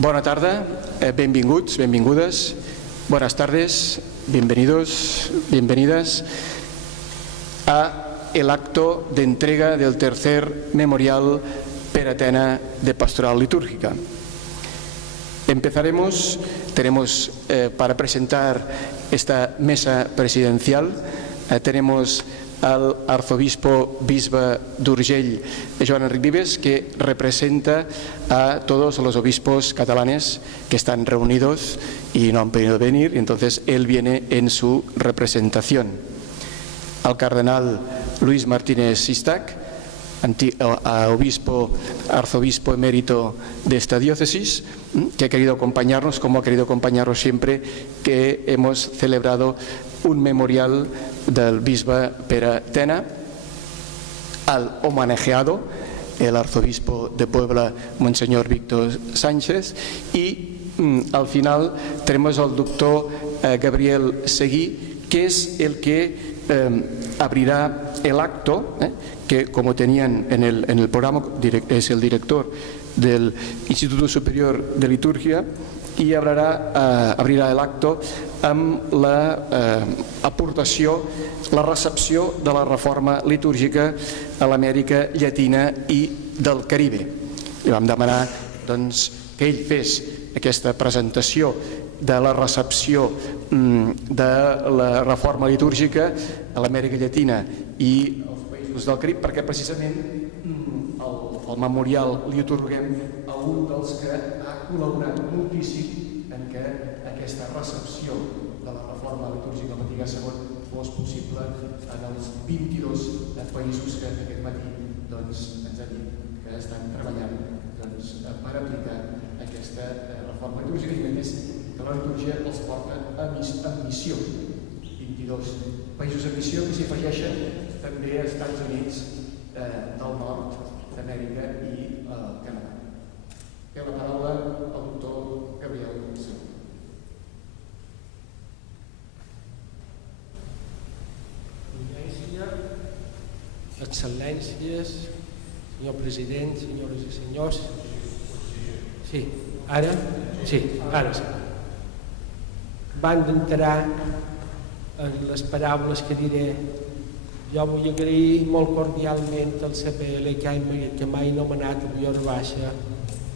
Bona tarda, benvinguts, benvingudes, buenas tardes, bienvenidos, bienvenidas a el acto de entrega del tercer memorial Peratena de Pastoral Litúrgica. Empezaremos, tenemos para presentar esta mesa presidencial, tenemos al arzobispo bisbe d'Urgell, Joan Enric Vives, que representa a todos los obispos catalanes que están reunidos y no han podido venir, y entonces él viene en su representación. Al cardenal Luis Martínez Sistac, arzobispo emérito de esta diócesis, que ha querido acompañarnos, como ha querido acompañarnos siempre que hemos celebrado un memorial del bisbe Peratena, al homenajeado, el arzobispo de Puebla, Monseñor Víctor Sánchez, y al final tenemos al doctor Gabriel Seguí, que es el que abrirá el acto, que como tenían en el programa, es el director del Instituto Superior de Liturgia, i abrirà l'acte amb l'aportació, la recepció de la reforma litúrgica a l'Amèrica Llatina i del Caribe. Li vam demanar que ell fes aquesta presentació de la recepció de la reforma litúrgica a l'Amèrica Llatina i als països del Carib, perquè precisament el memorial li atorguem a un dels que ha col·laborat moltíssim en què aquesta recepció de la reforma litúrgica del Vaticà II fos possible en els 22 països que aquest matí ens ha dit que estan treballant per aplicar aquesta reforma litúrgica, i a més que la litúrgia els porta en missió. 22 països en missió que s'hi afegeixen també als Estats Units del Nord d'Amèrica i el Canadà. Té la paraula el doctor Gabriel Seguí. Excel·lències, senyor president, senyores i senyors. Sí, ara? Sí, ara sí. Van d'entrar en les paraules que diré. Jo vull agrair molt cordialment al CPL que m'ha nomenat a Bior Baixa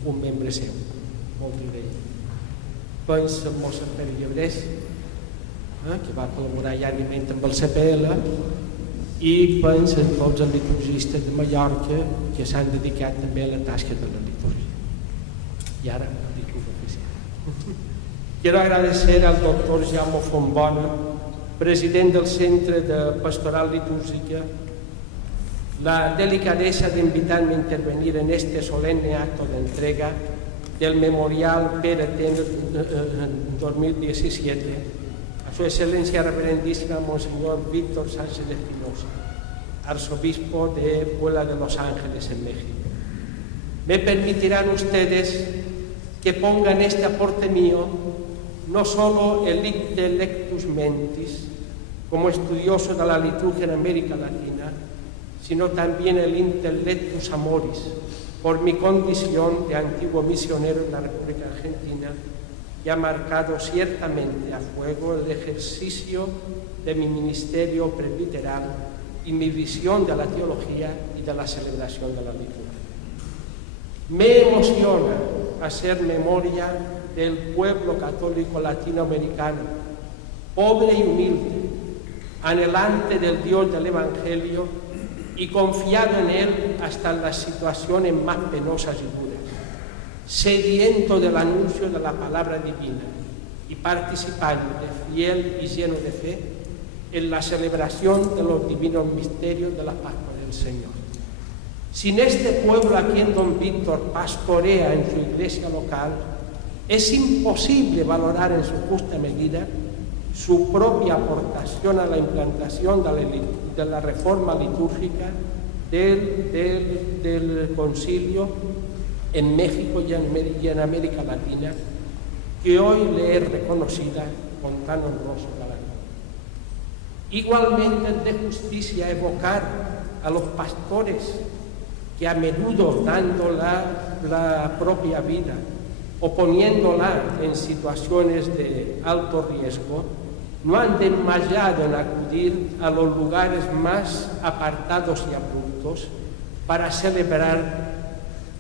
un membre seu. Molt agraït. Penso en Mossèn Pere Llebrés, que va col·laborar llargament amb el CPL, i penso en tots els liturgistes de Mallorca que s'han dedicat també a la tasca de la liturgia. I ara, el liturgia oficial. Quiero agradecer al doctor Jaume Fontbona, president del Centre de Pastoral Litúrgica, la delicadeza de invitarme a intervenir en este solemne acto de entrega del Memorial Peratena 2017 a su excelencia reverendísima Monseñor Víctor Sánchez de Espinosa, arzobispo de Puebla de Los Ángeles, en México. Me permitirán ustedes que pongan este aporte mío no solo el intellectus mentis, como estudioso de la liturgia en América Latina, sino también el intellectus amoris, por mi condición de antiguo misionero en la República Argentina, que ha marcado ciertamente a fuego el ejercicio de mi ministerio presbiteral y mi visión de la teología y de la celebración de la liturgia. Me emociona hacer memoria del pueblo católico latinoamericano, pobre y humilde, anhelante del Dios del Evangelio y confiado en Él hasta en las situaciones más penosas y duras, sediento del anuncio de la palabra divina y participante, fiel y lleno de fe, en la celebración de los divinos misterios de la Pascua del Señor. Sin este pueblo a quien don Víctor pastorea en su iglesia local, es imposible valorar en su justa medida su propia aportación a la implantación de la reforma litúrgica del concilio en México y en América Latina, que hoy le es reconocida con tan honroso galardón. Igualmente es de justicia evocar a los pastores que a menudo, dando la propia vida o poniéndola en situaciones de alto riesgo, no han desmayado en acudir a los lugares más apartados y abruptos para celebrar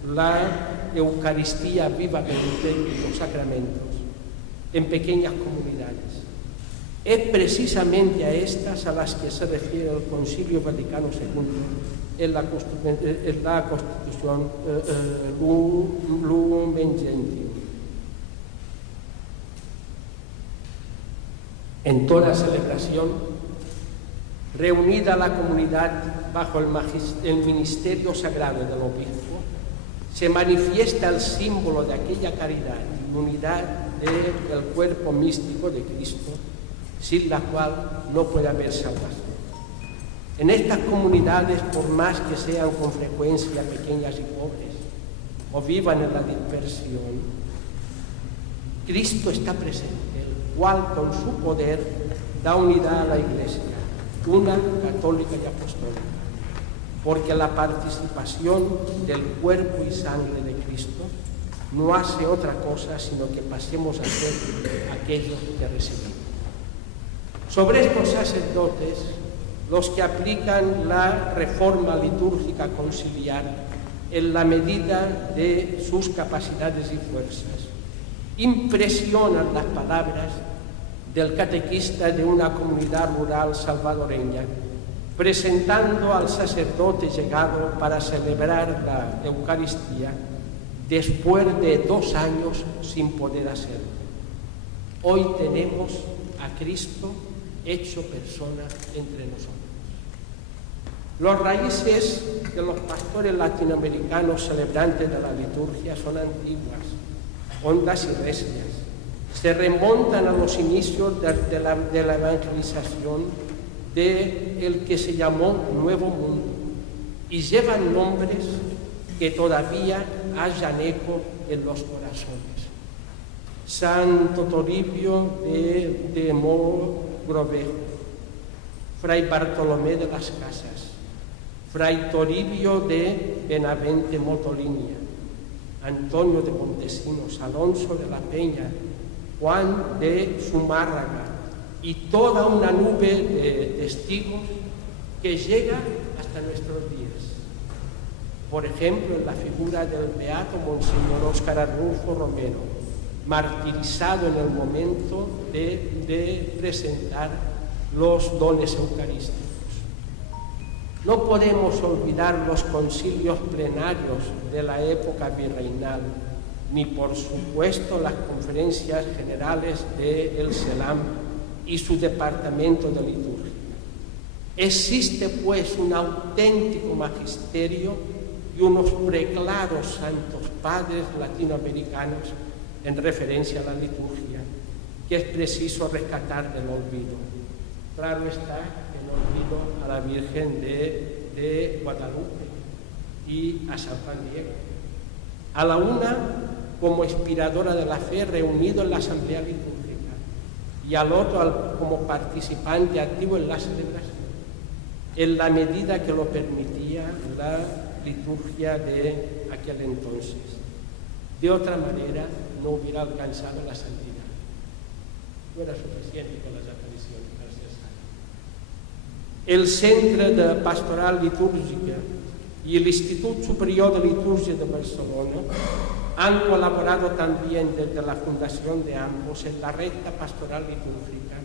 la Eucaristía vivamente y los sacramentos en pequeñas comunidades. Es precisamente a estas a las que se refiere el Concilio Vaticano II en la Constitución Lumen Gentium. En toda celebración, reunida la comunidad bajo el ministerio sagrado del obispo, se manifiesta el símbolo de aquella caridad y unidad del cuerpo místico de Cristo, sin la cual no puede haber salvación. En estas comunidades, por más que sean con frecuencia pequeñas y pobres, o vivan en la dispersión, Cristo está presente, el cual con su poder da unidad a la Iglesia, una católica y apostólica, porque la participación del cuerpo y sangre de Cristo no hace otra cosa sino que pasemos a ser aquello que recibimos. Sobre estos sacerdotes, los que aplican la reforma litúrgica conciliar en la medida de sus capacidades y fuerzas, impresionan las palabras del catequista de una comunidad rural salvadoreña, presentando al sacerdote llegado para celebrar la Eucaristía después de 2 años sin poder hacerlo. Hoy tenemos a Cristo hecho persona entre nosotros. Los raíces de los pastores latinoamericanos celebrantes de la liturgia son antiguas, hondas y recias. Se remontan a los inicios de la evangelización del que se llamó Nuevo Mundo y llevan nombres que todavía hallan eco en los corazones. Santo Toribio de Mogrovejo, Fray Bartolomé de las Casas, Fray Toribio de Benavente Motolinia, Antonio de Montesinos, Alonso de la Peña, Juan de Zumárraga y toda una nube de testigos que llega hasta nuestros días. Por ejemplo, en la figura del beato Monseñor Óscar Arnulfo Romero, martirizado en el momento de presentar los dones eucarísticos. No podemos olvidar los concilios plenarios de la época virreinal, ni por supuesto las conferencias generales del CELAM y su departamento de liturgia. Existe pues un auténtico magisterio y unos preclaros santos padres latinoamericanos en referencia a la liturgia, que es preciso rescatar del olvido. Claro está que no olvido a la Virgen de Guadalupe y a San Juan Diego. A la una como inspiradora de la fe reunido en la asamblea litúrgica y al otro como participante activo en la celebración, en la medida que lo permitía la liturgia de aquel entonces. De otra manera, no hubiera alcanzado la santidad. No era suficiente con las apariciones, gracias a Dios. El Centre de Pastoral Litúrgica y el Institut Superior de Liturgia de Barcelona han colaborado también desde la fundación de ambos en la recta pastoral litúrgica,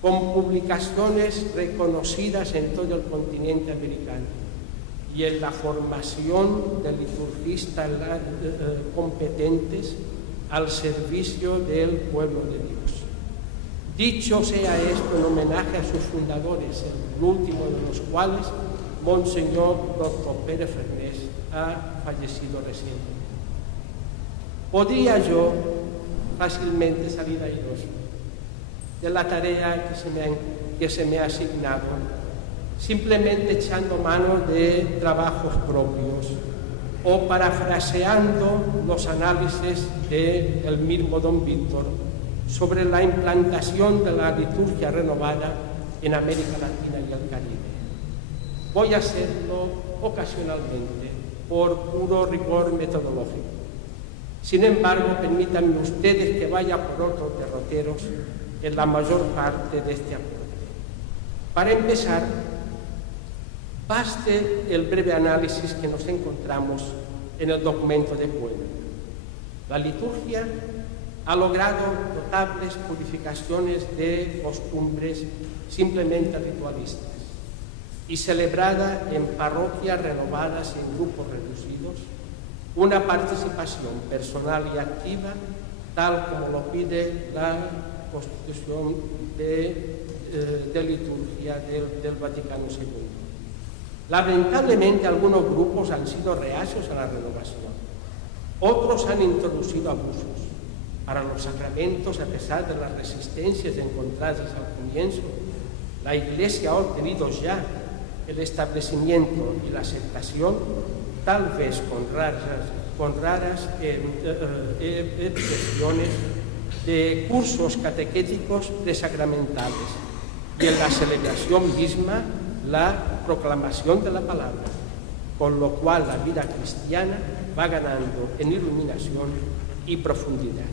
con publicaciones reconocidas en todo el continente americano y en la formación de liturgistas competentes al servicio del pueblo de Dios. Dicho sea esto en homenaje a sus fundadores, el último de los cuales, Monseñor Dr. Pérez Fernés, ha fallecido recientemente. Podría yo fácilmente salir airoso de la tarea que se me ha asignado, simplemente echando mano de trabajos propios o parafraseando los análisis del mismo don Víctor sobre la implantación de la liturgia renovada en América Latina y el Caribe. Voy a hacerlo ocasionalmente por puro rigor metodológico. Sin embargo, permítanme ustedes que vaya por otros derroteros en la mayor parte de este aporte. Para empezar, baste el breve análisis que nos encontramos en el documento de Puebla. La liturgia ha logrado notables purificaciones de costumbres simplemente ritualistas y celebrada en parroquias renovadas en grupos reducidos, una participación personal y activa, tal como lo pide la Constitución de Liturgia del Vaticano II. Lamentablemente, algunos grupos han sido reacios a la renovación. Otros han introducido abusos. Para los sacramentos, a pesar de las resistencias encontradas al comienzo, la Iglesia ha obtenido ya el establecimiento y la aceptación, tal vez con raras excepciones, de cursos catequéticos presacramentales y en la celebración misma la proclamación de la palabra, con lo cual la vida cristiana va ganando en iluminación y profundidad.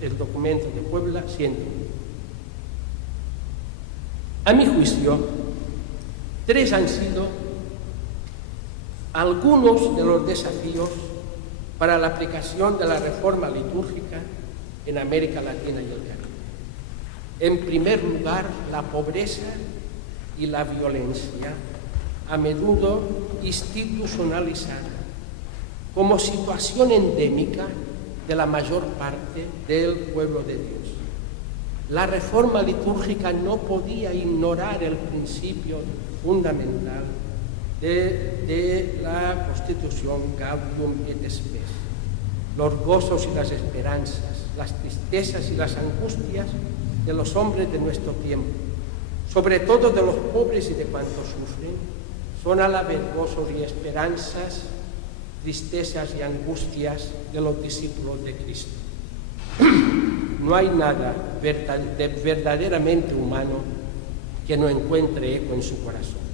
El documento de Puebla 101. A mi juicio, 3 han sido algunos de los desafíos para la aplicación de la reforma litúrgica en América Latina y el Caribe. En primer lugar, la pobreza y la violencia, a menudo institucionalizada, como situación endémica de la mayor parte del pueblo de Dios. La reforma litúrgica no podía ignorar el principio fundamental de la Constitución Gaudium et Spes, los gozos y las esperanzas, las tristezas y las angustias de los hombres de nuestro tiempo, sobre todo de los pobres y de cuantos sufren, son a la vez gozos y esperanzas, tristezas y angustias de los discípulos de Cristo. No hay nada verdaderamente humano que no encuentre eco en su corazón.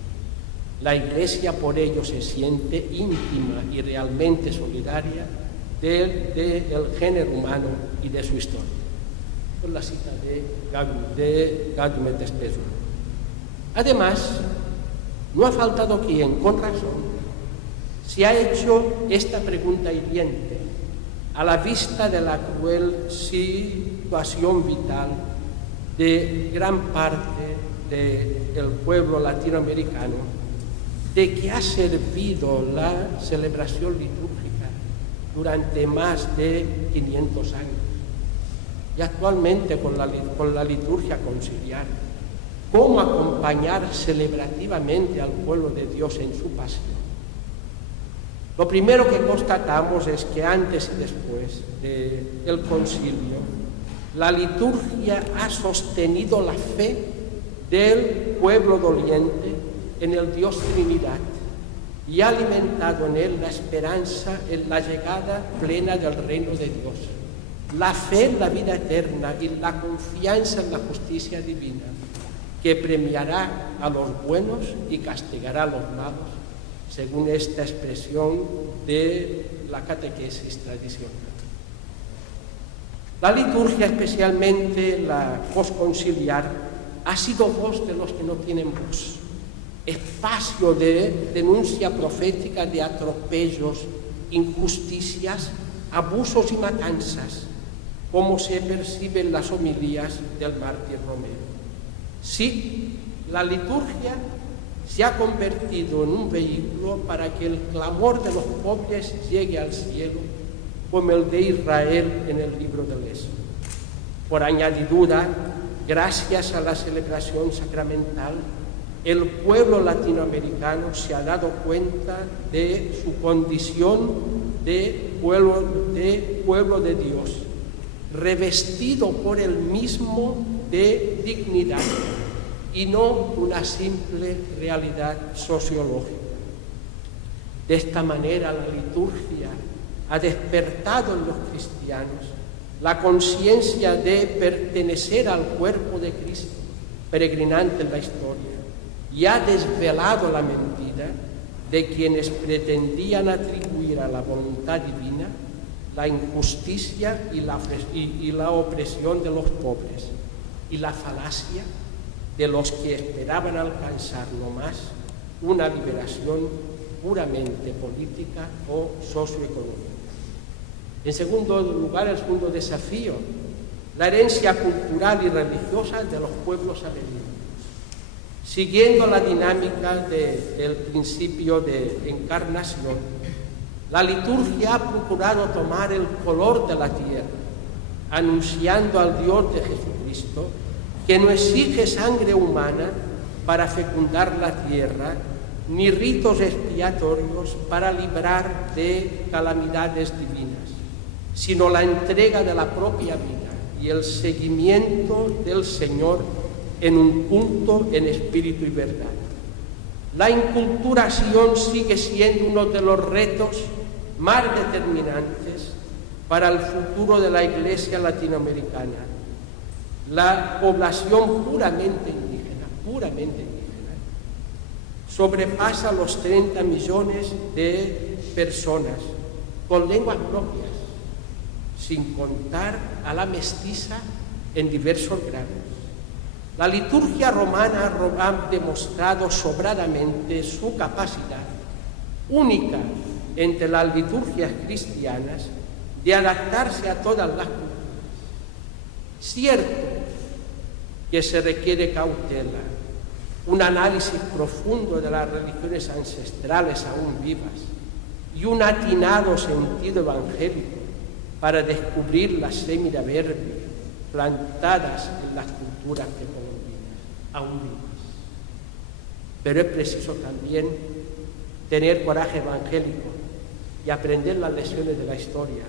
La Iglesia por ello se siente íntima y realmente solidaria del género humano y de su historia. Con la cita de Gaudium et Spes. Además, no ha faltado quien, con razón, se ha hecho esta pregunta hiriente a la vista de la cruel situación vital de gran parte del pueblo latinoamericano, de que ha servido la celebración litúrgica durante más de 500 años. Y actualmente con la liturgia conciliar, ¿cómo acompañar celebrativamente al pueblo de Dios en su pasión? Lo primero que constatamos es que antes y después del concilio, la liturgia ha sostenido la fe del pueblo doliente en el Dios Trinidad y ha alimentado en él la esperanza en la llegada plena del reino de Dios, la fe en la vida eterna y la confianza en la justicia divina, que premiará a los buenos y castigará a los malos, según esta expresión de la catequesis tradicional. La liturgia, especialmente la posconciliar, ha sido voz de los que no tienen voz, espacio de denuncia profética de atropellos, injusticias, abusos y matanzas, como se percibe en las homilías del mártir Romero. Sí, la liturgia se ha convertido en un vehículo para que el clamor de los pobres llegue al cielo, como el de Israel en el libro del Éxodo. Por añadidura, gracias a la celebración sacramental, el pueblo latinoamericano se ha dado cuenta de su condición de pueblo de Dios, revestido por él mismo de dignidad y no una simple realidad sociológica. De esta manera, la liturgia ha despertado en los cristianos la conciencia de pertenecer al cuerpo de Cristo, peregrinante en la historia, y ha desvelado la mentira de quienes pretendían atribuir a la voluntad divina la injusticia y la opresión de los pobres y la falacia de los que esperaban alcanzar no más una liberación puramente política o socioeconómica. En segundo lugar, el segundo desafío, la herencia cultural y religiosa de los pueblos amerindios. Siguiendo la dinámica del principio de encarnación, la liturgia ha procurado tomar el color de la tierra, anunciando al Dios de Jesucristo que no exige sangre humana para fecundar la tierra, ni ritos expiatorios para librar de calamidades divinas, sino la entrega de la propia vida y el seguimiento del Señor en un culto en espíritu y verdad. La inculturación sigue siendo uno de los retos más determinantes para el futuro de la Iglesia latinoamericana. La población puramente indígena, sobrepasa los 30 millones de personas con lenguas propias, sin contar a la mestiza en diversos grados. La liturgia romana ha demostrado sobradamente su capacidad, única entre las liturgias cristianas, de adaptarse a todas las culturas. Cierto que se requiere cautela, un análisis profundo de las religiones ancestrales aún vivas y un atinado sentido evangélico para descubrir las semillas verdes plantadas en las culturas precolombinas, aún vivas. Pero es preciso también tener coraje evangélico y aprender las lecciones de la historia,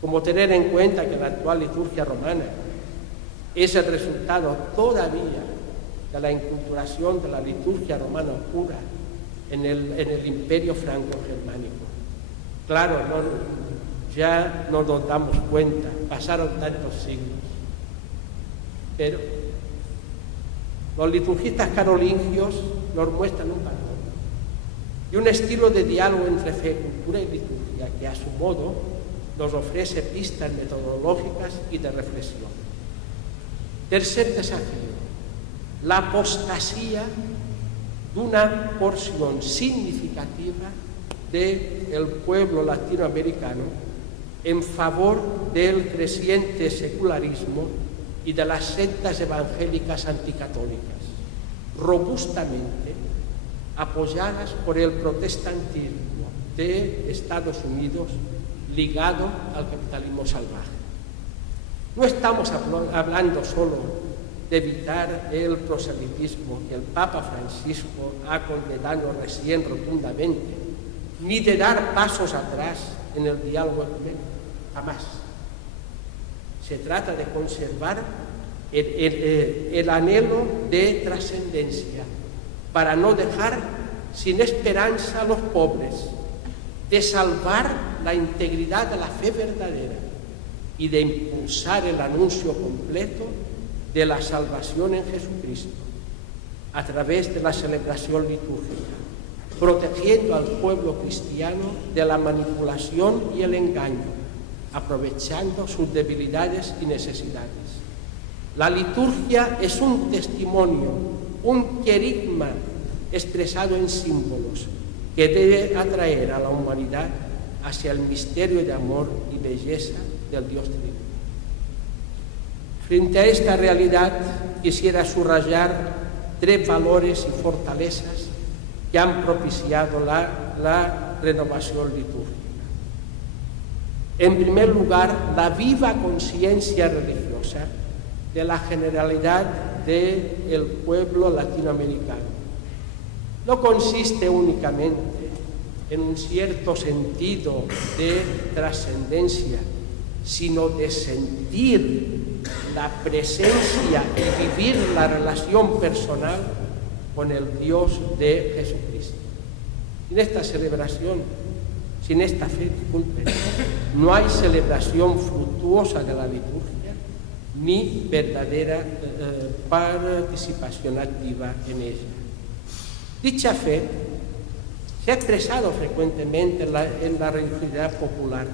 como tener en cuenta que la actual liturgia romana es el resultado todavía de la inculturación de la liturgia romana pura en el imperio franco-germánico. Claro, ya no nos damos cuenta, pasaron tantos siglos. Pero los liturgistas carolingios nos muestran un valor y un estilo de diálogo entre fe, cultura y liturgia que a su modo nos ofrece pistas metodológicas y de reflexión. Tercer desafío, la apostasía de una porción significativa del pueblo latinoamericano en favor del creciente secularismo y de las sectas evangélicas anticatólicas, robustamente apoyadas por el protestantismo de Estados Unidos ligado al capitalismo salvaje. No estamos hablando solo de evitar el proselitismo que el Papa Francisco ha condenado recién rotundamente, ni de dar pasos atrás en el diálogo ecuménico, jamás. Se trata de conservar el anhelo de trascendencia para no dejar sin esperanza a los pobres, de salvar la integridad de la fe verdadera y de impulsar el anuncio completo de la salvación en Jesucristo a través de la celebración litúrgica, protegiendo al pueblo cristiano de la manipulación y el engaño, aprovechando sus debilidades y necesidades. La liturgia es un testimonio, un querigma expresado en símbolos que debe atraer a la humanidad hacia el misterio de amor y belleza del Dios Trino. Frente a esta realidad quisiera subrayar 3 valores y fortalezas que han propiciado la renovación litúrgica. En primer lugar, la viva conciencia religiosa de la generalidad del pueblo latinoamericano. No consiste únicamente en un cierto sentido de trascendencia, sino de sentir la presencia y vivir la relación personal con el Dios de Jesucristo. Sin esta celebración, sin esta fe, disculpen, no hay celebración fructuosa de la liturgia ni verdadera participación activa en ella. Dicha fe se ha expresado frecuentemente en la religiosidad popular,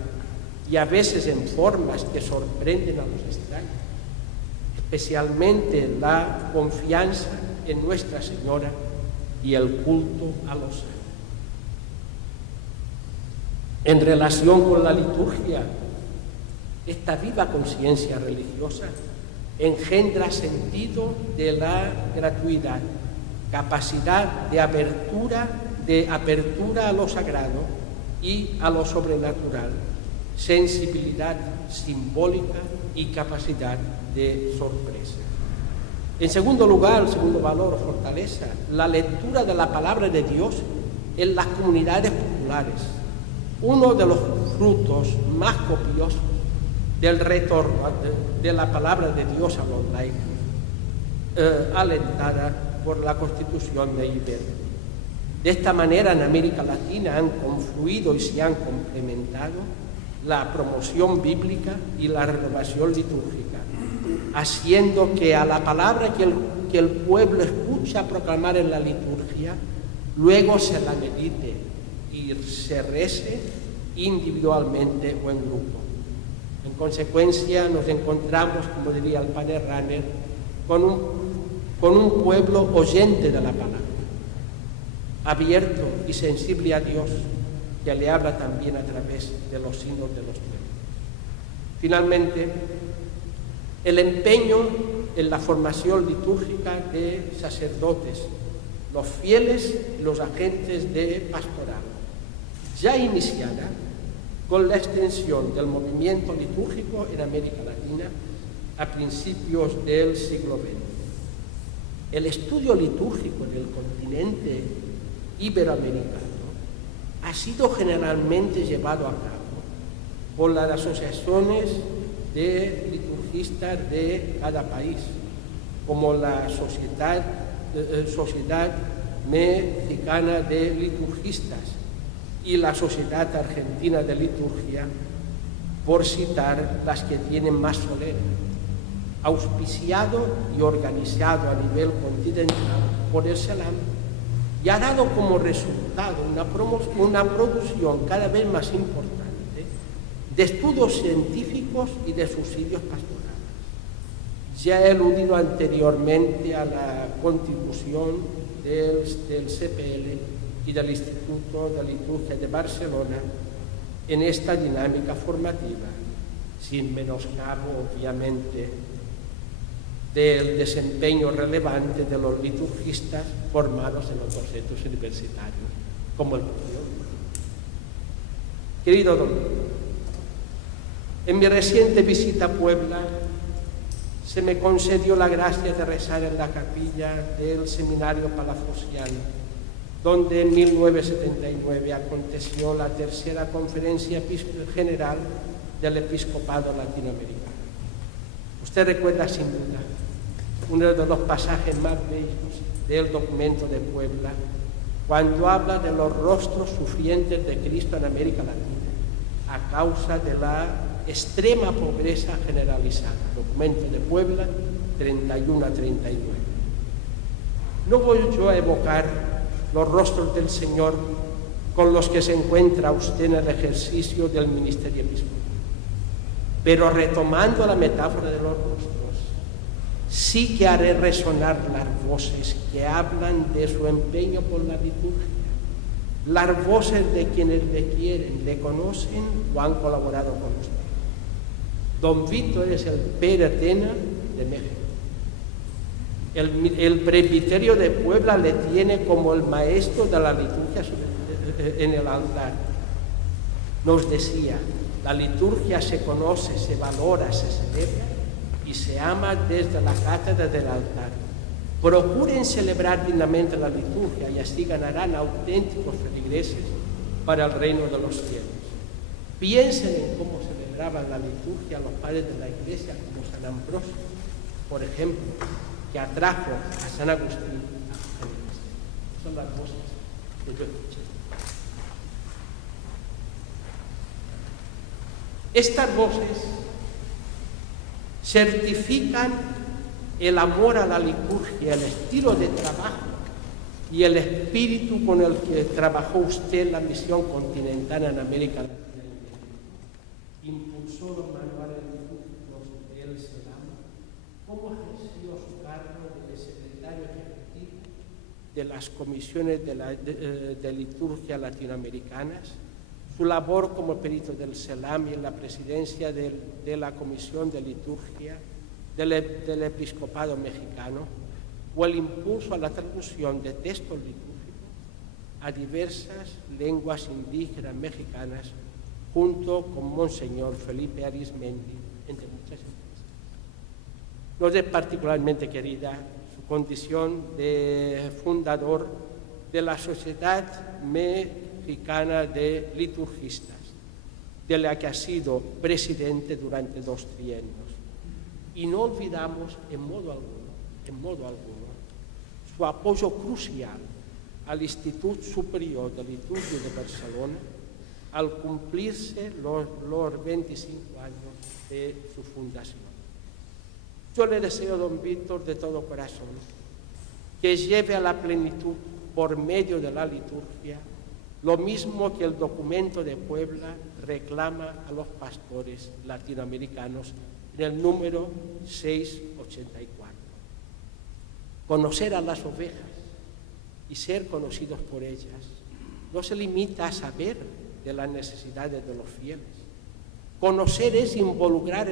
y a veces en formas que sorprenden a los extraños, especialmente la confianza en Nuestra Señora y el culto a los santos. En relación con la liturgia, esta viva conciencia religiosa engendra sentido de la gratuidad, capacidad de apertura a lo sagrado y a lo sobrenatural, sensibilidad simbólica y capacidad de sorpresa. En segundo lugar, el segundo valor o fortaleza, la lectura de la palabra de Dios en las comunidades populares, uno de los frutos más copiosos del retorno de la palabra de Dios a los laicos, alentada por la Constitución de Ibero. De esta manera, en América Latina han confluido y se han complementado la promoción bíblica y la renovación litúrgica, haciendo que a la palabra que el pueblo escucha proclamar en la liturgia, luego se la medite y se rece individualmente o en grupo. En consecuencia, nos encontramos, como diría el padre Ranner, con un pueblo oyente de la palabra, abierto y sensible a Dios, que le habla también a través de los signos de los tiempos. Finalmente, el empeño en la formación litúrgica de sacerdotes, los fieles y los agentes de pastoral, ya iniciada con la extensión del movimiento litúrgico en América Latina a principios del siglo XX. El estudio litúrgico en el continente iberoamericano ha sido generalmente llevado a cabo por las asociaciones de liturgistas de cada país, como la Sociedad Mexicana de Liturgistas y la Sociedad Argentina de Liturgia, por citar las que tienen más solera, auspiciado y organizado a nivel continental por el CELAM, y ha dado como resultado una producción cada vez más importante de estudios científicos y de subsidios pastorales. Ya he aludido anteriormente a la contribución del CPL y del Instituto de Liturgia de Barcelona en esta dinámica formativa, sin menoscabo, obviamente, del desempeño relevante de los liturgistas formados en los centros universitarios, como el propio. Querido don, en mi reciente visita a Puebla, se me concedió la gracia de rezar en la capilla del Seminario Palafosiano, donde en 1979 aconteció la tercera conferencia general del episcopado latinoamericano. Usted recuerda sin duda uno de los pasajes más bellos del documento de Puebla, cuando habla de los rostros sufrientes de Cristo en América Latina a causa de la extrema pobreza generalizada. Documento de Puebla 31 a 39. No voy yo a evocar los rostros del Señor con los que se encuentra usted en el ejercicio del ministerio episcopal, pero retomando la metáfora de los rostros, sí que haré resonar las voces que hablan de su empeño por la liturgia, las voces de quienes le quieren, le conocen o han colaborado con usted. Don Víctor es el Pere Tena de México. El presbiterio de Puebla le tiene como el maestro de la liturgia en el altar. Nos decía, la liturgia se conoce, se valora, se celebra y se ama desde la cátedra del altar. Procuren celebrar dignamente la liturgia y así ganarán auténticos feligreses para el reino de los cielos. Piensen en cómo celebraban la liturgia los padres de la Iglesia, como San Ambrosio, por ejemplo, que atrajo a San Agustín a la Iglesia. Son las voces que yo escuché. Estas voces certifican el amor a la liturgia, el estilo de trabajo y el espíritu con el que trabajó usted en la misión continental en América Latina. solo manuales litúrgicos del SELAM, cómo ejerció su cargo de secretario ejecutivo de las comisiones de liturgia latinoamericanas, su labor como perito del SELAM y en la presidencia de la Comisión de Liturgia del Episcopado Mexicano, o el impulso a la traducción de textos litúrgicos a diversas lenguas indígenas mexicanas, junto con Monseñor Felipe Arizmendi, entre muchas otras. Nos es particularmente querida su condición de fundador de la Sociedad Mexicana de Liturgistas, de la que ha sido presidente durante 2 trienios. Y no olvidamos en modo alguno, su apoyo crucial al Institut Superior de Liturgia de Barcelona al cumplirse los 25 años de su fundación. Yo le deseo a don Víctor de todo corazón que lleve a la plenitud por medio de la liturgia lo mismo que el documento de Puebla reclama a los pastores latinoamericanos en el número 684. Conocer a las ovejas y ser conocidos por ellas no se limita a saber de las necesidades de los fieles. Conocer es involucrar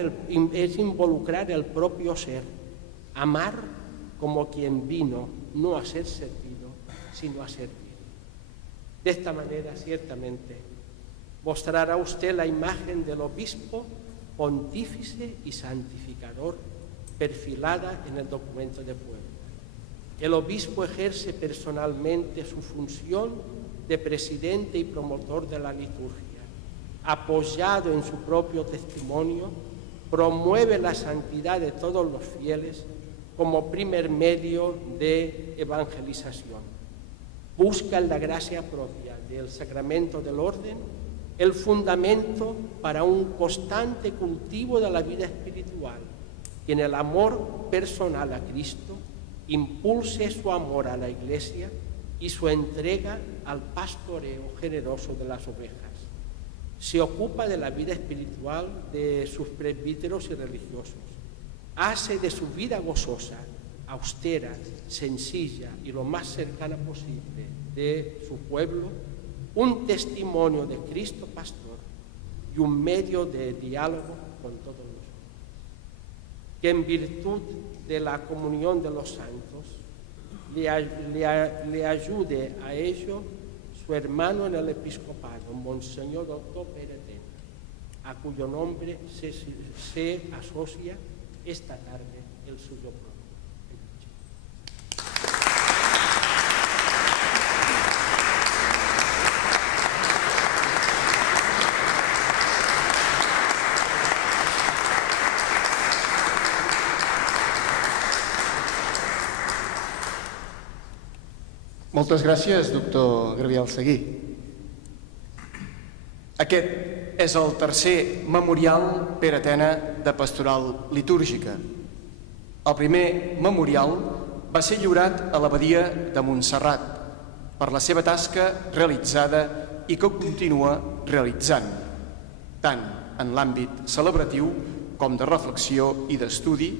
el propio ser, amar como quien vino no a ser servido, sino a servir. De esta manera, ciertamente, mostrará usted la imagen del obispo pontífice y santificador perfilada en el documento de Puebla. El obispo ejerce personalmente su función de presidente y promotor de la liturgia. Apoyado en su propio testimonio, promueve la santidad de todos los fieles como primer medio de evangelización. Busca en la gracia propia del sacramento del orden el fundamento para un constante cultivo de la vida espiritual y en el amor personal a Cristo impulse su amor a la Iglesia y su entrega al pastoreo generoso de las ovejas. Se ocupa de la vida espiritual de sus presbíteros y religiosos. Hace de su vida gozosa, austera, sencilla y lo más cercana posible de su pueblo, un testimonio de Cristo Pastor y un medio de diálogo con todos nosotros. Que en virtud de la comunión de los santos le ayude a ello su hermano en el episcopado, Monseñor Otto Peretena, a cuyo nombre se asocia esta tarde el suyo propio. Moltes gràcies, doctor Gabriel Seguí. Aquest és el tercer memorial Peretena de pastoral litúrgica. El primer memorial va ser lliurat a l'abadia de Montserrat per la seva tasca realitzada i que continua realitzant, tant en l'àmbit celebratiu com de reflexió i d'estudi,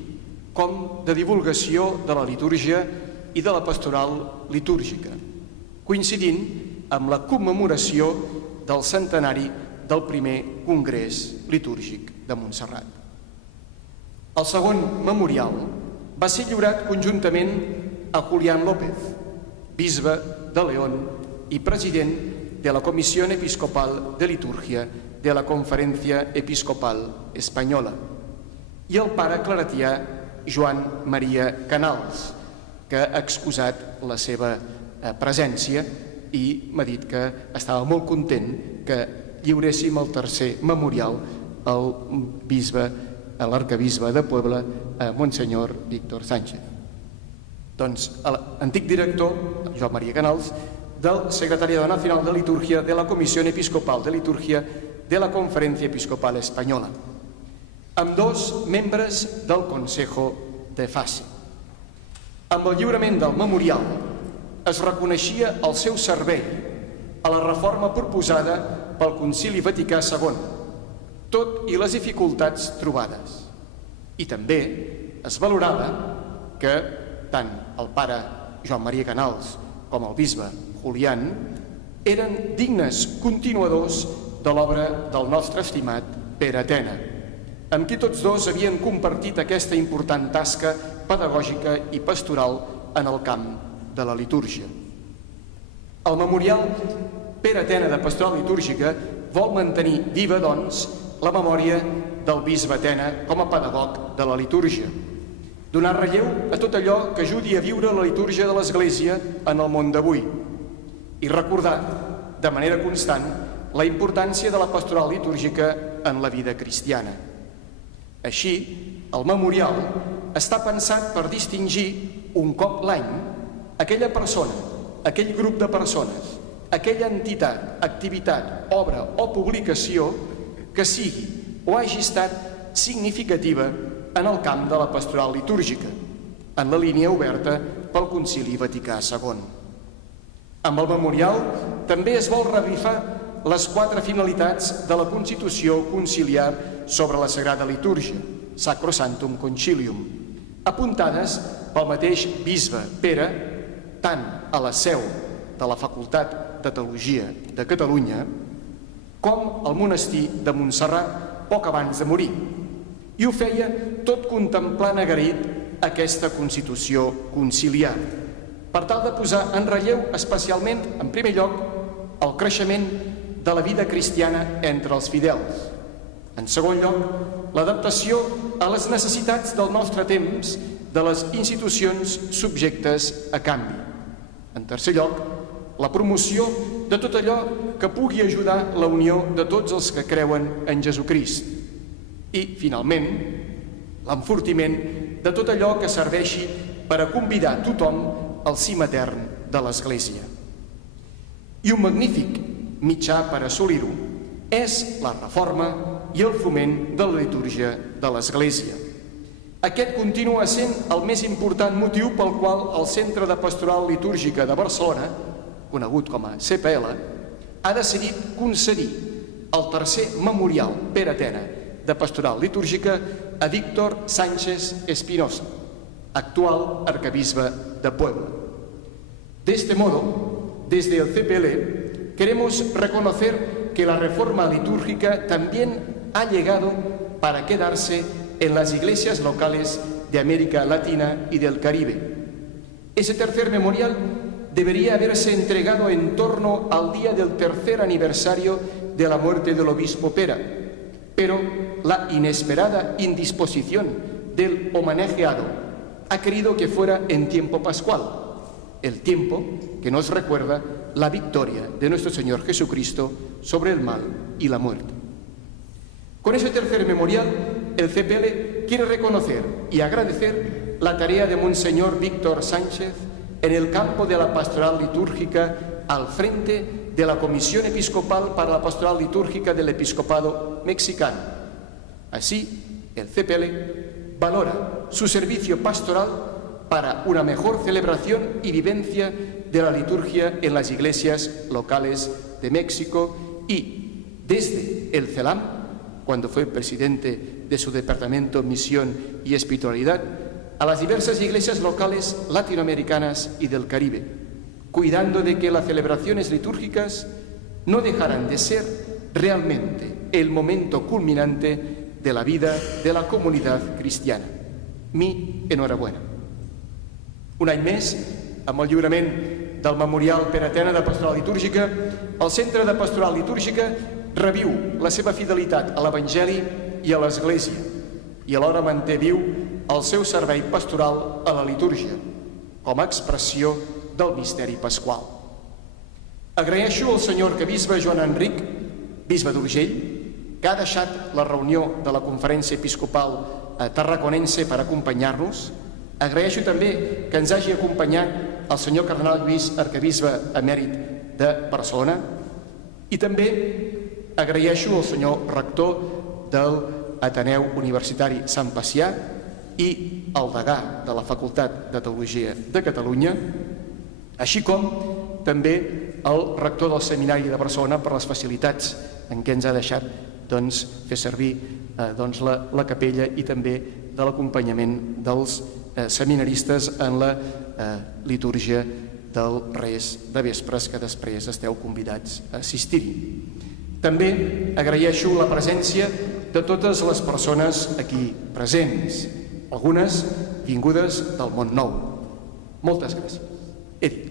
com de divulgació de la litúrgia i de la pastoral litúrgica, coincidint amb la commemoració del centenari del primer Congrés Litúrgic de Montserrat. El segon memorial va ser lliurat conjuntament a Julián López, bisbe de León i president de la Comisión Episcopal de Liturgia de la Conferencia Episcopal Española, i el pare claretià Joan Maria Canals, que ha excusat la seva presència i m'ha dit que estava molt content que lliuréssim el tercer memorial al bisbe, a l'arquebisbe de Puebla, Monsenyor Víctor Sánchez. Doncs l'antic director, Joan Maria Canals, del Secretariado Nacional de Liturgia de la Comisión Episcopal de Liturgia de la Conferencia Episcopal Española, amb dos membres del Consejo de Fase. Amb el lliurament del memorial es reconeixia el seu servei a la reforma proposada pel Concili Vaticà II, tot i les dificultats trobades. I també es valorava que tant el pare Joan Maria Canals com el bisbe Julián eren dignes continuadors de l'obra del nostre estimat Pere Tena, amb qui tots dos havien compartit aquesta important tasca pedagògica i pastoral en el camp de la litúrgia. El memorial Pere Tena de Pastoral Litúrgica vol mantenir viva, doncs, la memòria del bisbe Tena com a pedagog de la litúrgia, donar relleu a tot allò que ajudi a viure la litúrgia de l'Església en el món d'avui i recordar de manera constant la importància de la pastoral litúrgica en la vida cristiana. Així, el memorial està pensat per distingir un cop l'any aquella persona, aquell grup de persones, aquella entitat, activitat, obra o publicació que sigui o hagi estat significativa en el camp de la pastoral litúrgica, en la línia oberta pel Concili Vaticà II. Amb el memorial també es vol revifar les 4 finalitats de la Constitució conciliar sobre la Sagrada Litúrgia, Sacrosanctum Concilium, apuntades pel mateix bisbe Pere, tant a la seu de la Facultat de Teologia de Catalunya com al monestir de Montserrat poc abans de morir. I ho feia tot contemplant agraït aquesta Constitució conciliar, per tal de posar en relleu especialment, en primer lloc, el creixement de la vida cristiana entre els fidels. En segon lloc, l'adaptació a les necessitats del nostre temps de les institucions subjectes a canvi. En tercer lloc, la promoció de tot allò que pugui ajudar la unió de tots els que creuen en Jesucrist. I, finalment, l'enfortiment de tot allò que serveixi per a convidar tothom al cim etern de l'Església. I un magnífic mitjà per assolir-ho és la reforma i el foment de la litúrgia de l'Església. Aquest continua sent el més important motiu pel qual el Centre de Pastoral Litúrgica de Barcelona, conegut com a CPL, ha decidit concedir el tercer memorial Pere Tena de Pastoral Litúrgica a Víctor Sánchez Espinosa, actual arcabisbe de Puebla. De este modo, desde el CPL queremos reconocer que la reforma litúrgica también ha llegado para quedarse en las iglesias locales de América Latina y del Caribe. Ese tercer memorial debería haberse entregado en torno al día del tercer aniversario de la muerte del obispo Pera, pero la inesperada indisposición del homenajeado ha querido que fuera en tiempo pascual, el tiempo que nos recuerda la victoria de nuestro Señor Jesucristo sobre el mal y la muerte. Con ese tercer memorial, el CPL quiere reconocer y agradecer la tarea de Monseñor Víctor Sánchez en el campo de la pastoral litúrgica al frente de la Comisión Episcopal para la Pastoral Litúrgica del Episcopado Mexicano. Así, el CPL valora su servicio pastoral para una mejor celebración y vivencia de la liturgia en las iglesias locales de México y, desde el CELAM, cuando fue presidente de su departamento Misión y Espiritualidad, a las diversas iglesias locales latinoamericanas y del Caribe, cuidando de que las celebraciones litúrgicas no dejaran de ser realmente el momento culminante de la vida de la comunitat cristiana. Mi enhorabuena. Un any més, amb el lliurament del memorial Pere Tena de Pastoral Litúrgica, el Centre de Pastoral Litúrgica reviu la seva fidelitat a l'Evangeli i a l'Església i alhora manté viu el seu servei pastoral a la litúrgia, com a expressió del misteri pasqual. Agraeixo al senyor arquebisbe Joan Enric, bisbe d'Urgell, que ha deixat la reunió de la Conferència Episcopal Tarraconense per acompanyar-nos. Agraeixo també que ens hagi acompanyat el senyor cardenal Lluís, arquebisbe emèrit de Barcelona, i també agraeixo al senyor rector del Ateneu Universitari Sant Pacià i el degà de la Facultat de Teologia de Catalunya, així com també el rector del Seminari de Barcelona per les facilitats en què ens ha deixat fer servir la capella i també de l'acompanyament dels seminaristes en la litúrgia del Res de Vespres, que després esteu convidats a assistir-hi. També agraeixo la presència de totes les persones aquí presents, algunes vingudes del món nou. Moltes gràcies. He dit.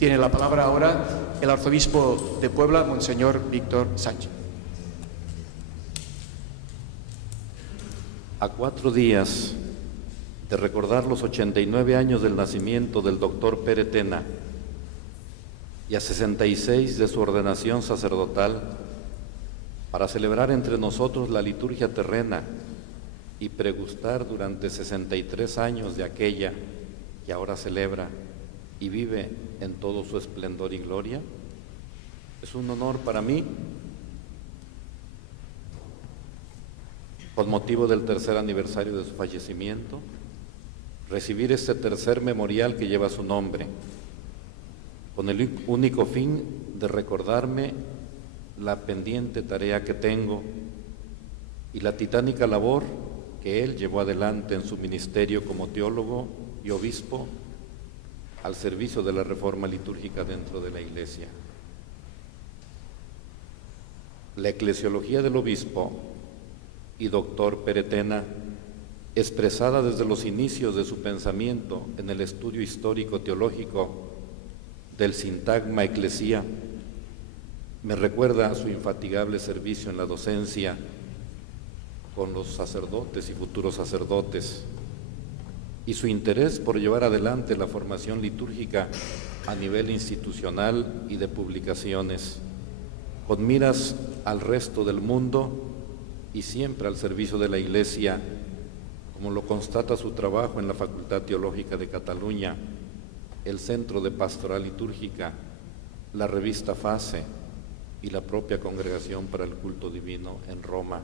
Tiene la palabra ahora el arzobispo de Puebla, Monseñor Víctor Sánchez. A 4 días de recordar los 89 años del nacimiento del doctor Peretena y a 66 de su ordenación sacerdotal, para celebrar entre nosotros la liturgia terrena y pregustar durante 63 años de aquella que ahora celebra y vive en todo su esplendor y gloria, es un honor para mí, con motivo del 3er aniversario de su fallecimiento, recibir este tercer memorial que lleva su nombre, con el único fin de recordarme la pendiente tarea que tengo y la titánica labor que él llevó adelante en su ministerio como teólogo y obispo al servicio de la reforma litúrgica dentro de la Iglesia. La eclesiología del obispo y doctor Peretena, expresada desde los inicios de su pensamiento en el estudio histórico-teológico del sintagma eclesia, me recuerda a su infatigable servicio en la docencia con los sacerdotes y futuros sacerdotes, y su interés por llevar adelante la formación litúrgica a nivel institucional y de publicaciones, con miras al resto del mundo y siempre al servicio de la Iglesia, como lo constata su trabajo en la Facultad Teológica de Cataluña, el Centro de Pastoral Litúrgica, la revista Fase y la propia Congregación para el Culto Divino en Roma.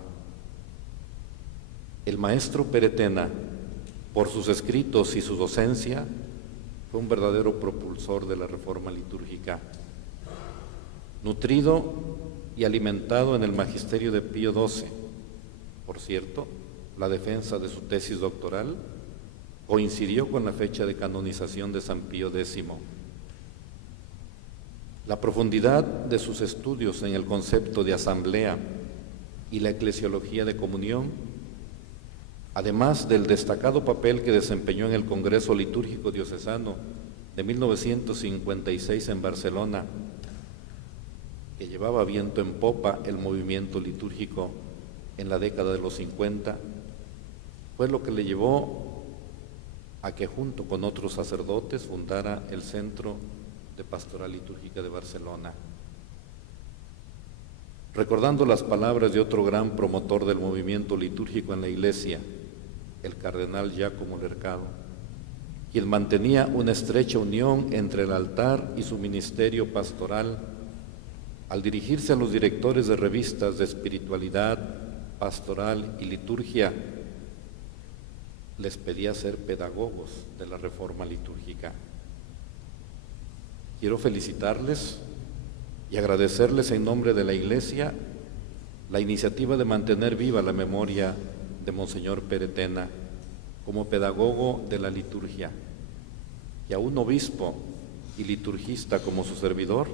El maestro Peretena, por sus escritos y su docencia, fue un verdadero propulsor de la reforma litúrgica. Nutrido y alimentado en el magisterio de Pío XII, por cierto, la defensa de su tesis doctoral coincidió con la fecha de canonización de San Pío X. La profundidad de sus estudios en el concepto de asamblea y la eclesiología de comunión, además del destacado papel que desempeñó en el Congreso Litúrgico Diocesano de 1956 en Barcelona, que llevaba viento en popa el movimiento litúrgico en la década de los 50, fue lo que le llevó a que junto con otros sacerdotes fundara el Centro de Pastoral Litúrgica de Barcelona. Recordando las palabras de otro gran promotor del movimiento litúrgico en la Iglesia, el cardenal Giacomo Lercado, quien mantenía una estrecha unión entre el altar y su ministerio pastoral, al dirigirse a los directores de revistas de espiritualidad, pastoral y liturgia, les pedía ser pedagogos de la reforma litúrgica. Quiero felicitarles y agradecerles en nombre de la Iglesia la iniciativa de mantener viva la memoria de Monseñor Peretena como pedagogo de la liturgia, y a un obispo y liturgista como su servidor,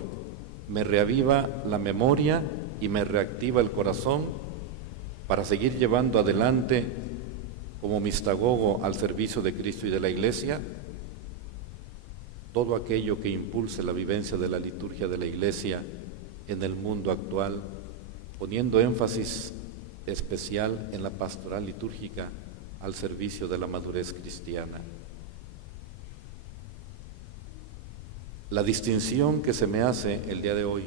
me reaviva la memoria y me reactiva el corazón para seguir llevando adelante como mistagogo al servicio de Cristo y de la Iglesia todo aquello que impulse la vivencia de la liturgia de la Iglesia en el mundo actual, poniendo énfasis especial en la pastoral litúrgica al servicio de la madurez cristiana. La distinción que se me hace el día de hoy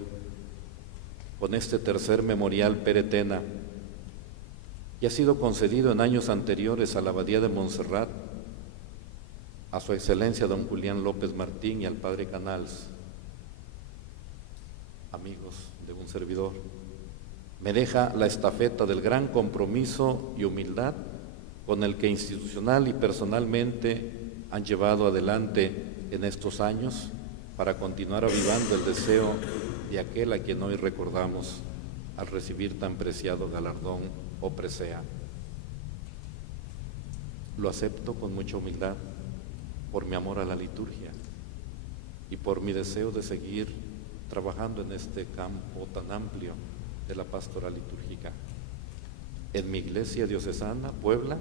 con este tercer memorial Peretena, que ha sido concedido en años anteriores a la Abadía de Montserrat, a Su Excelencia don Julián López Martín y al Padre Canals, amigos de un servidor, me deja la estafeta del gran compromiso y humildad con el que institucional y personalmente han llevado adelante en estos años para continuar avivando el deseo de aquel a quien hoy recordamos al recibir tan preciado galardón o presea. Lo acepto con mucha humildad por mi amor a la liturgia y por mi deseo de seguir trabajando en este campo tan amplio de la pastoral litúrgica, en mi iglesia diocesana, Puebla,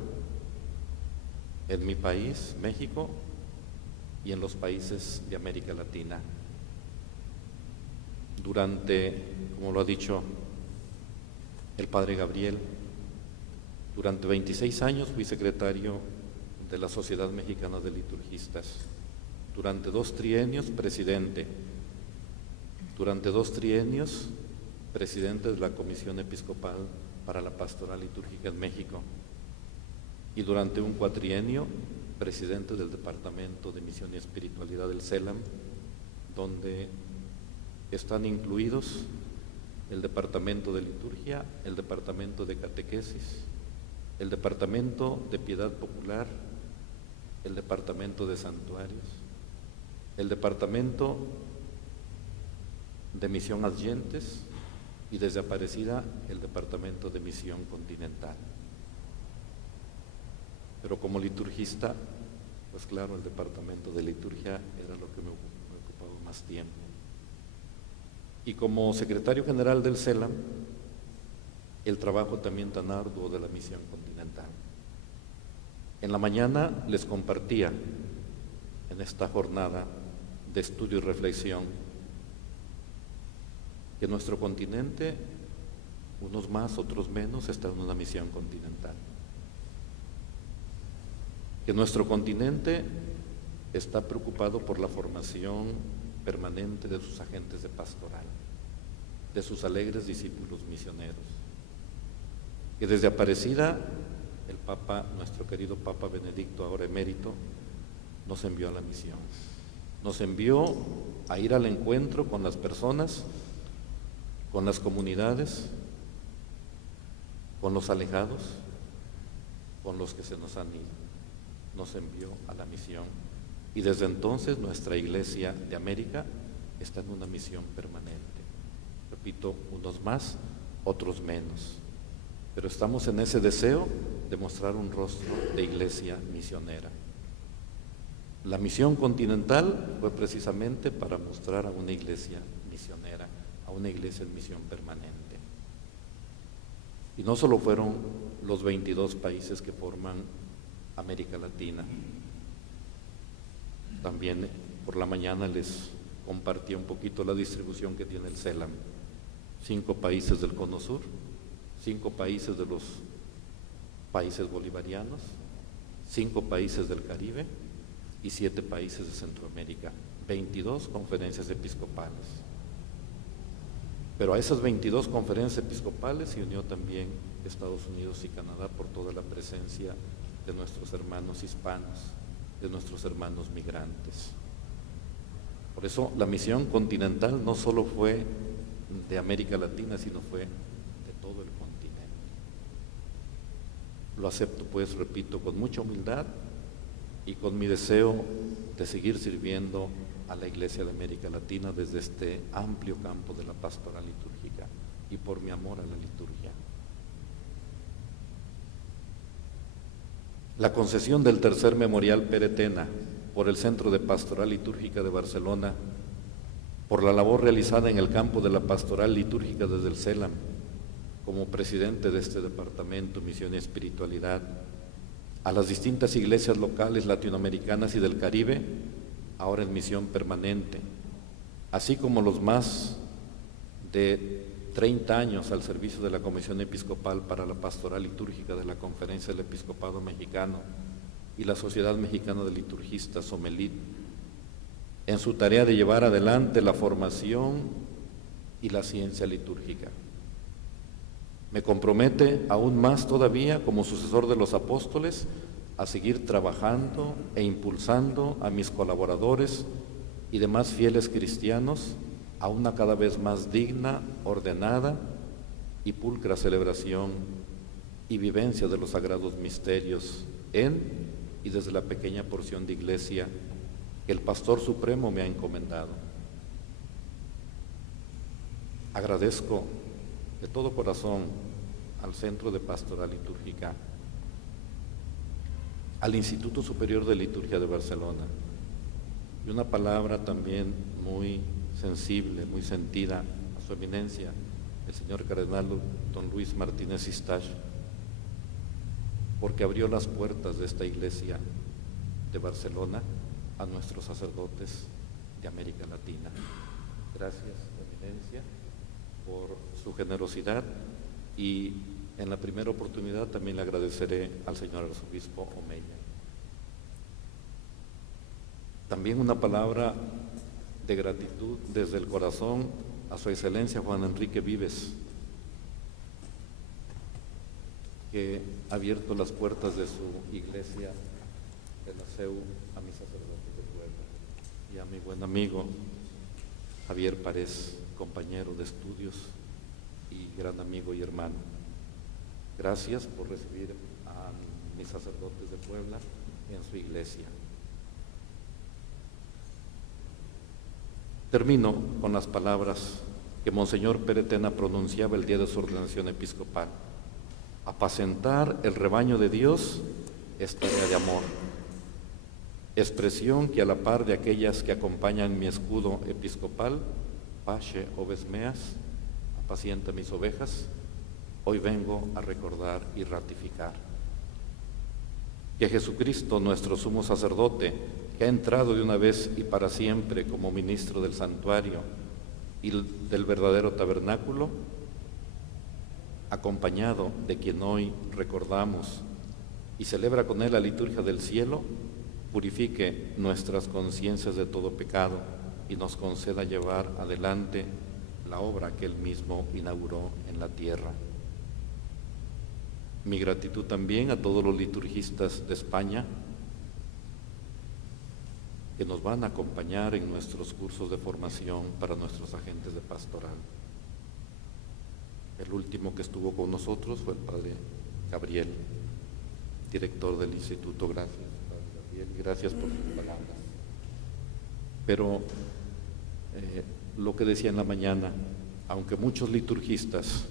en mi país, México, y en los países de América Latina. Durante, como lo ha dicho el Padre Gabriel, durante 26 años fui secretario de la Sociedad Mexicana de Liturgistas, durante 2 trienios presidente, durante 2 trienios presidente de la Comisión Episcopal para la Pastoral Litúrgica en México, y durante un cuatrienio presidente del Departamento de Misión y Espiritualidad del CELAM, donde están incluidos el Departamento de Liturgia, el Departamento de Catequesis, el Departamento de Piedad Popular, el Departamento de Santuarios, el Departamento de Misión Adyentes y desde Aparecida el Departamento de Misión Continental. Pero como liturgista, pues claro, el Departamento de Liturgia era lo que me ocupaba más tiempo. Y como secretario general del CELAM, el trabajo también tan arduo de la Misión Continental. En la mañana les compartía en esta jornada de estudio y reflexión que nuestro continente, unos más, otros menos, está en una misión continental. Que nuestro continente está preocupado por la formación permanente de sus agentes de pastoral, de sus alegres discípulos misioneros. Que desde Aparecida, el Papa, nuestro querido Papa Benedicto, ahora emérito, nos envió a la misión. Nos envió a ir al encuentro con las personas, con las comunidades, con los alejados, con los que se nos han ido. Nos envió a la misión y desde entonces nuestra Iglesia de América está en una misión permanente. Repito, unos más, otros menos, pero estamos en ese deseo de mostrar un rostro de iglesia misionera. La misión continental fue precisamente para mostrar a una iglesia misionera, a una iglesia en misión permanente. Y no solo fueron los 22 países que forman América Latina. También por la mañana les compartí un poquito la distribución que tiene el CELAM. 5 países del Cono Sur, 5 países de los países bolivarianos, 5 países del Caribe y 7 países de Centroamérica, 22 conferencias episcopales. Pero a esas 22 conferencias episcopales se unió también Estados Unidos y Canadá por toda la presencia de nuestros hermanos hispanos, de nuestros hermanos migrantes. Por eso la misión continental no solo fue de América Latina, sino fue de todo el continente. Lo acepto, pues, repito, con mucha humildad y con mi deseo de seguir sirviendo a la Iglesia de América Latina desde este amplio campo de la pastoral litúrgica y por mi amor a la liturgia. La concesión del tercer memorial Peretena por el Centro de Pastoral Litúrgica de Barcelona, por la labor realizada en el campo de la pastoral litúrgica desde el CELAM, como presidente de este departamento, Misión y Espiritualidad, a las distintas iglesias locales latinoamericanas y del Caribe, ahora en misión permanente, así como los más de 30 años al servicio de la Comisión Episcopal para la Pastoral Litúrgica de la Conferencia del Episcopado Mexicano y la Sociedad Mexicana de Liturgistas, SOMELIT, en su tarea de llevar adelante la formación y la ciencia litúrgica. Me compromete aún más todavía, como sucesor de los apóstoles, a seguir trabajando e impulsando a mis colaboradores y demás fieles cristianos a una cada vez más digna, ordenada y pulcra celebración y vivencia de los sagrados misterios en y desde la pequeña porción de iglesia que el Pastor Supremo me ha encomendado. Agradezco de todo corazón al Centro de Pastoral Litúrgica, al Instituto Superior de Liturgia de Barcelona, y una palabra también muy sensible, muy sentida a su eminencia, el señor cardenal don Luis Martínez Istach, porque abrió las puertas de esta iglesia de Barcelona a nuestros sacerdotes de América Latina. Gracias, eminencia, por su generosidad, y en la primera oportunidad también le agradeceré al señor arzobispo Omeya. También una palabra de gratitud desde el corazón a su excelencia Juan Enrique Vives, que ha abierto las puertas de su iglesia de la CEU a mis sacerdotes de Puebla, y a mi buen amigo Javier Párez, compañero de estudios y gran amigo y hermano. Gracias por recibir a mis sacerdotes de Puebla en su iglesia. Termino con las palabras que Monseñor Peretena pronunciaba el día de su ordenación episcopal. Apacentar el rebaño de Dios es tarea de amor, expresión que a la par de aquellas que acompañan mi escudo episcopal, Pace oves meas, apacienta mis ovejas, hoy vengo a recordar y ratificar. Que Jesucristo, nuestro sumo sacerdote, que ha entrado de una vez y para siempre como ministro del santuario y del verdadero tabernáculo, acompañado de quien hoy recordamos y celebra con él la liturgia del cielo, purifique nuestras conciencias de todo pecado y nos conceda llevar adelante la obra que él mismo inauguró en la tierra. Mi gratitud también a todos los liturgistas de España que nos van a acompañar en nuestros cursos de formación para nuestros agentes de pastoral. El último que estuvo con nosotros fue el padre Gabriel, director del instituto. Gracias, padre Gabriel, y gracias por sus palabras. Pero lo que decía en la mañana, aunque muchos liturgistas,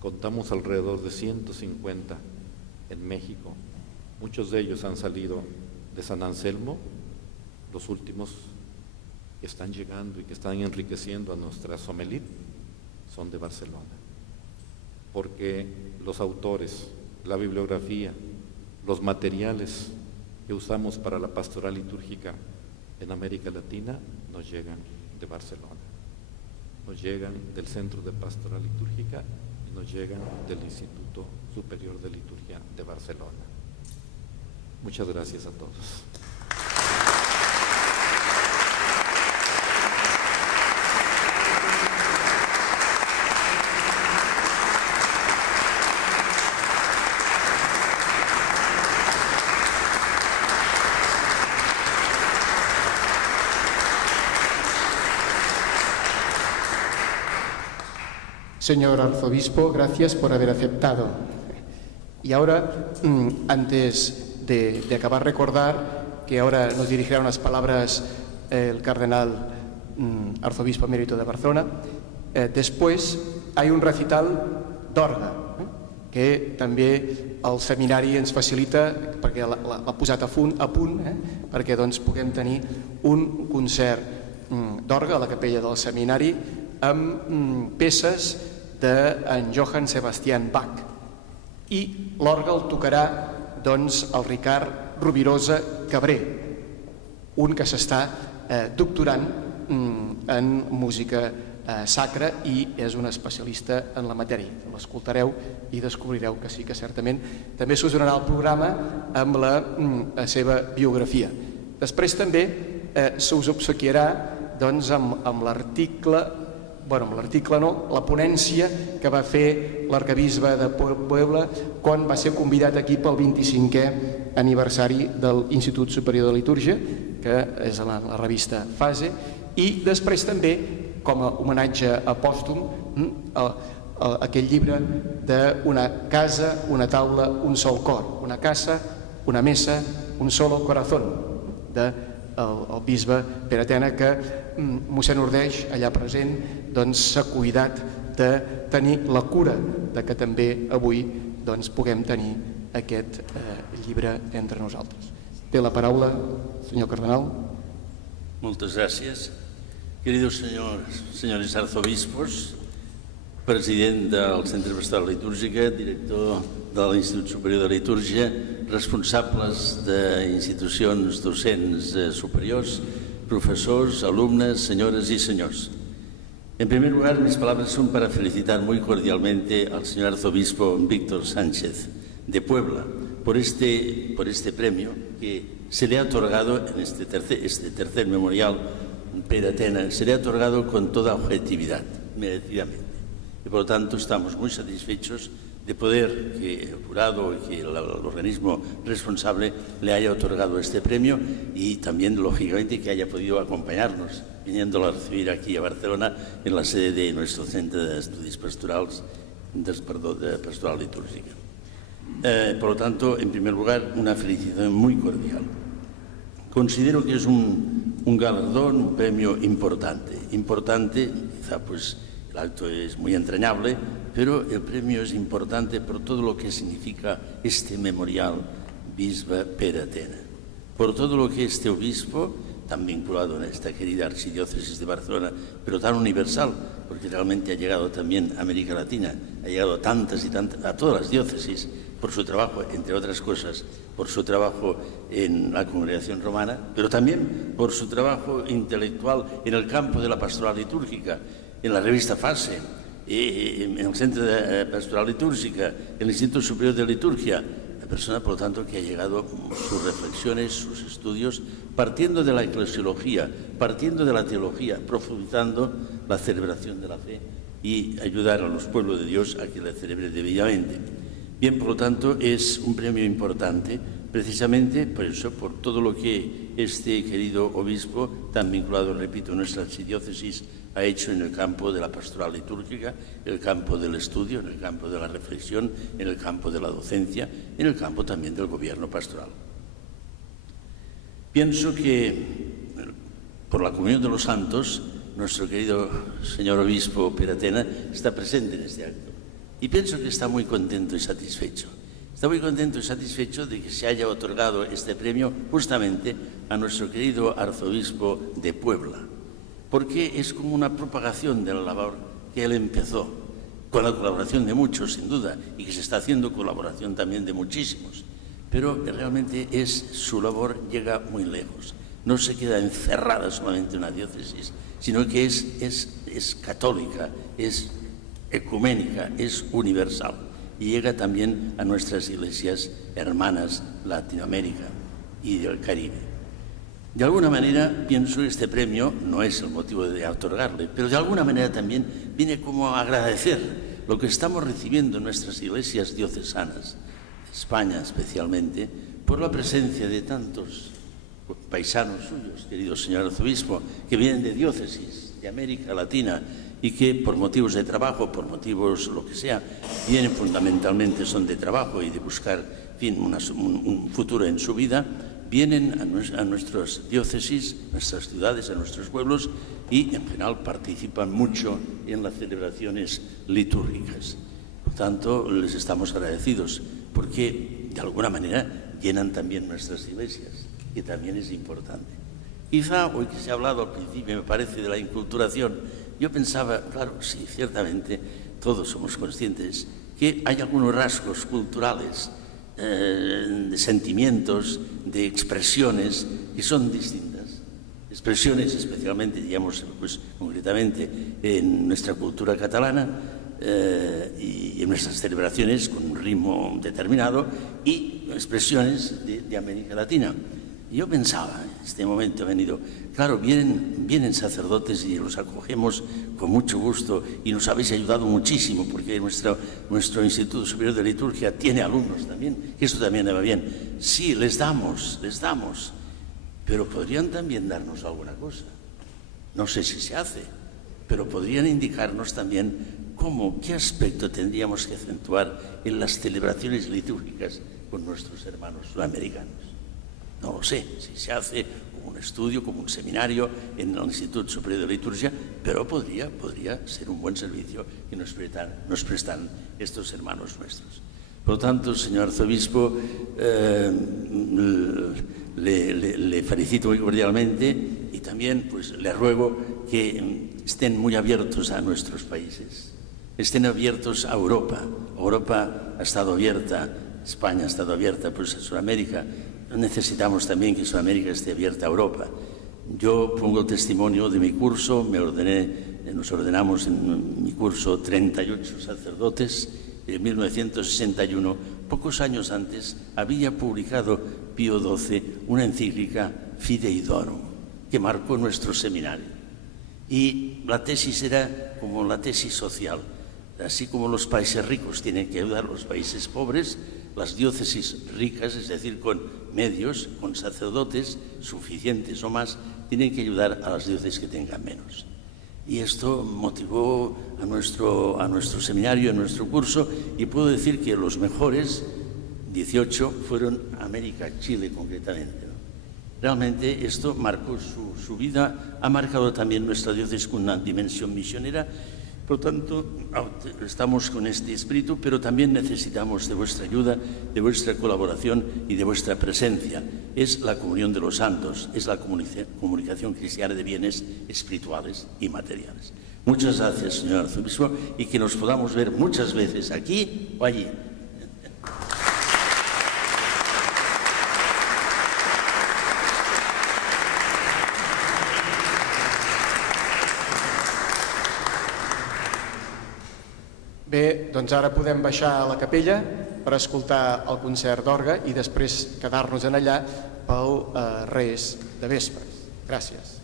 contamos alrededor de 150 en México, muchos de ellos han salido de San Anselmo, los últimos que están llegando y que están enriqueciendo a nuestra SOMELIT son de Barcelona, porque los autores, la bibliografía, los materiales que usamos para la pastoral litúrgica en América Latina nos llegan de Barcelona, nos llegan del Centro de Pastoral Litúrgica y nos llegan del Instituto Superior de Liturgia de Barcelona. Muchas gracias a todos. Señor arzobispo, gracias por haber aceptado. Y ahora, antes de acabar, recordar que ahora nos dirigirá unas palabras el cardenal arzobispo emérito de Barcelona, Después hay un recital d'orgue, que també el seminari ens facilita, perquè l'ha posat a punt, perquè doncs puguem tenir un concert d'orgue a la capella del seminari amb peces d'en Johann Sebastian Bach. I l'orgue el tocarà doncs el Ricard Rovirosa Cabré, un que s'està doctorant en música sacra i és un especialista en la matèria. L'escoltareu i descobrireu que sí que certament també s'us donarà el programa amb la seva biografia. Després també s'us obsequiarà doncs amb l'article, la ponència que va fer l'arquebisbe de Puebla quan va ser convidat aquí pel 25è aniversari de l'Institut Superior de Litúrgia, que és la revista Fase, i després també, com a homenatge a pòstum, aquell llibre d'Una casa, una taula, un sol cor, una casa, una mesa, un solo corazón, del bisbe Peretena, que mossèn Ordeix, allà present, s'ha cuidat de tenir la cura de que també avui puguem tenir aquest llibre entre nosaltres. Té la paraula, senyor cardenal. Moltes gràcies. Queridos señores arzobispos, president del Centre Pastoral Litúrgica, director de l'Institut Superior de Litúrgia, responsables d'institucions docents superiors, profesors, alumnes, señoras y señores. En primer lugar, mis palabras son para felicitar muy cordialmente al señor arzobispo Víctor Sánchez de Puebla por este premio que se le ha otorgado en este tercer memorial Peretena, se le ha otorgado con toda objetividad, merecidamente. Y por lo tanto estamos muy satisfechos de poder que el jurado y que el organismo responsable le haya otorgado este premio y también, lógicamente, que haya podido acompañarnos, viniéndolo a recibir aquí a Barcelona en la sede de nuestro Centro de Estudios Pastorals, de Pastoral Litúrgica. Por lo tanto, en primer lugar, una felicitación muy cordial. Considero que es un galardón, un premio importante, quizá pues el acto es muy entrañable, pero el premio es importante por todo lo que significa este memorial Bisbe Peretena, por todo lo que este obispo, tan vinculado en esta querida archidiócesis de Barcelona, pero tan universal, porque realmente ha llegado también a América Latina, ha llegado a tantas y tantas, a todas las diócesis, por su trabajo, entre otras cosas, por su trabajo en la Congregación Romana, pero también por su trabajo intelectual en el campo de la pastoral litúrgica, en la revista Fase, en el Centro de Pastoral Litúrgica, en el Instituto Superior de Liturgia. La persona, por lo tanto, que ha llegado sus reflexiones, sus estudios, partiendo de la eclesiología, partiendo de la teología, profundizando la celebración de la fe y ayudar a los pueblos de Dios a que la celebre debidamente. Bien, por lo tanto, es un premio importante, precisamente por eso, por todo lo que este querido obispo, tan vinculado, repito, a nuestra archidiócesis, ha hecho en el campo de la pastoral litúrgica, en el campo del estudio, en el campo de la reflexión, en el campo de la docencia, en el campo también del gobierno pastoral. Pienso que, por la comunión de los santos, nuestro querido señor obispo Peretena está presente en este acto. Y pienso que está muy contento y satisfecho. Está muy contento y satisfecho de que se haya otorgado este premio justamente a nuestro querido arzobispo de Puebla, porque es como una propagación de la labor que él empezó, con la colaboración de muchos, sin duda, y que se está haciendo colaboración también de muchísimos. Pero realmente su labor llega muy lejos. No se queda encerrada solamente en una diócesis, sino que es católica, es ecuménica, es universal y llega también a nuestras iglesias hermanas Latinoamérica y del Caribe. De alguna manera, pienso que este premio no es el motivo de otorgarle, pero de alguna manera también viene como a agradecer lo que estamos recibiendo en nuestras iglesias diocesanas, España especialmente, por la presencia de tantos paisanos suyos, querido señor arzobispo, que vienen de diócesis de América Latina y que por motivos de trabajo, por motivos lo que sea, vienen fundamentalmente, son de trabajo y de buscar, en fin, un futuro en su vida, vienen a nuestras diócesis, nuestras ciudades, a nuestros pueblos y en general participan mucho en las celebraciones litúrgicas. Por tanto, les estamos agradecidos porque de alguna manera llenan también nuestras iglesias, que también es importante. Quizá hoy que se ha hablado al principio, me parece, de la inculturación, yo pensaba, claro, sí, ciertamente todos somos conscientes que hay algunos rasgos culturales, de sentimientos, de expresiones que son distintas. Expresiones especialmente, digamos, pues concretamente en nuestra cultura catalana y en nuestras celebraciones con un ritmo determinado y expresiones de América Latina. Yo pensaba, en este momento he venido, claro, vienen sacerdotes y los acogemos con mucho gusto y nos habéis ayudado muchísimo porque nuestro Instituto Superior de Liturgia tiene alumnos también, que eso también va bien. Sí, les damos, pero podrían también darnos alguna cosa. No sé si se hace, pero podrían indicarnos también qué aspecto tendríamos que acentuar en las celebraciones litúrgicas con nuestros hermanos sudamericanos. No lo sé, si se hace como un estudio, como un seminario en el Instituto Superior de Liturgia, pero podría ser un buen servicio que nos prestan estos hermanos nuestros. Por lo tanto, señor arzobispo, le felicito muy cordialmente y también pues, le ruego que estén muy abiertos a nuestros países, estén abiertos a Europa. Europa ha estado abierta, España ha estado abierta pues, a Sudamérica. Necesitamos también que Sudamérica esté abierta a Europa. Yo pongo testimonio de mi curso, nos ordenamos en mi curso 38 sacerdotes en 1961. Pocos años antes había publicado Pío XII una encíclica Fidei Donum, que marcó nuestro seminario. Y la tesis era como la tesis social. Así como los países ricos tienen que ayudar a los países pobres, las diócesis ricas, es decir, con medios, con sacerdotes suficientes o más, tienen que ayudar a las diócesis que tengan menos. Y esto motivó a nuestro seminario, a nuestro curso, y puedo decir que los mejores 18 fueron América, Chile concretamente, ¿no? Realmente esto marcó su vida, ha marcado también nuestra diócesis con una dimensión misionera. Por lo tanto, estamos con este espíritu, pero también necesitamos de vuestra ayuda, de vuestra colaboración y de vuestra presencia. Es la comunión de los santos, es la comunicación cristiana de bienes espirituales y materiales. Muchas gracias, señor arzobispo, y que nos podamos ver muchas veces aquí o allí. Bé, doncs ara podem baixar a la capella per escoltar el concert d'orgue i després quedar-nos en allà pel res de vespres. Gràcies.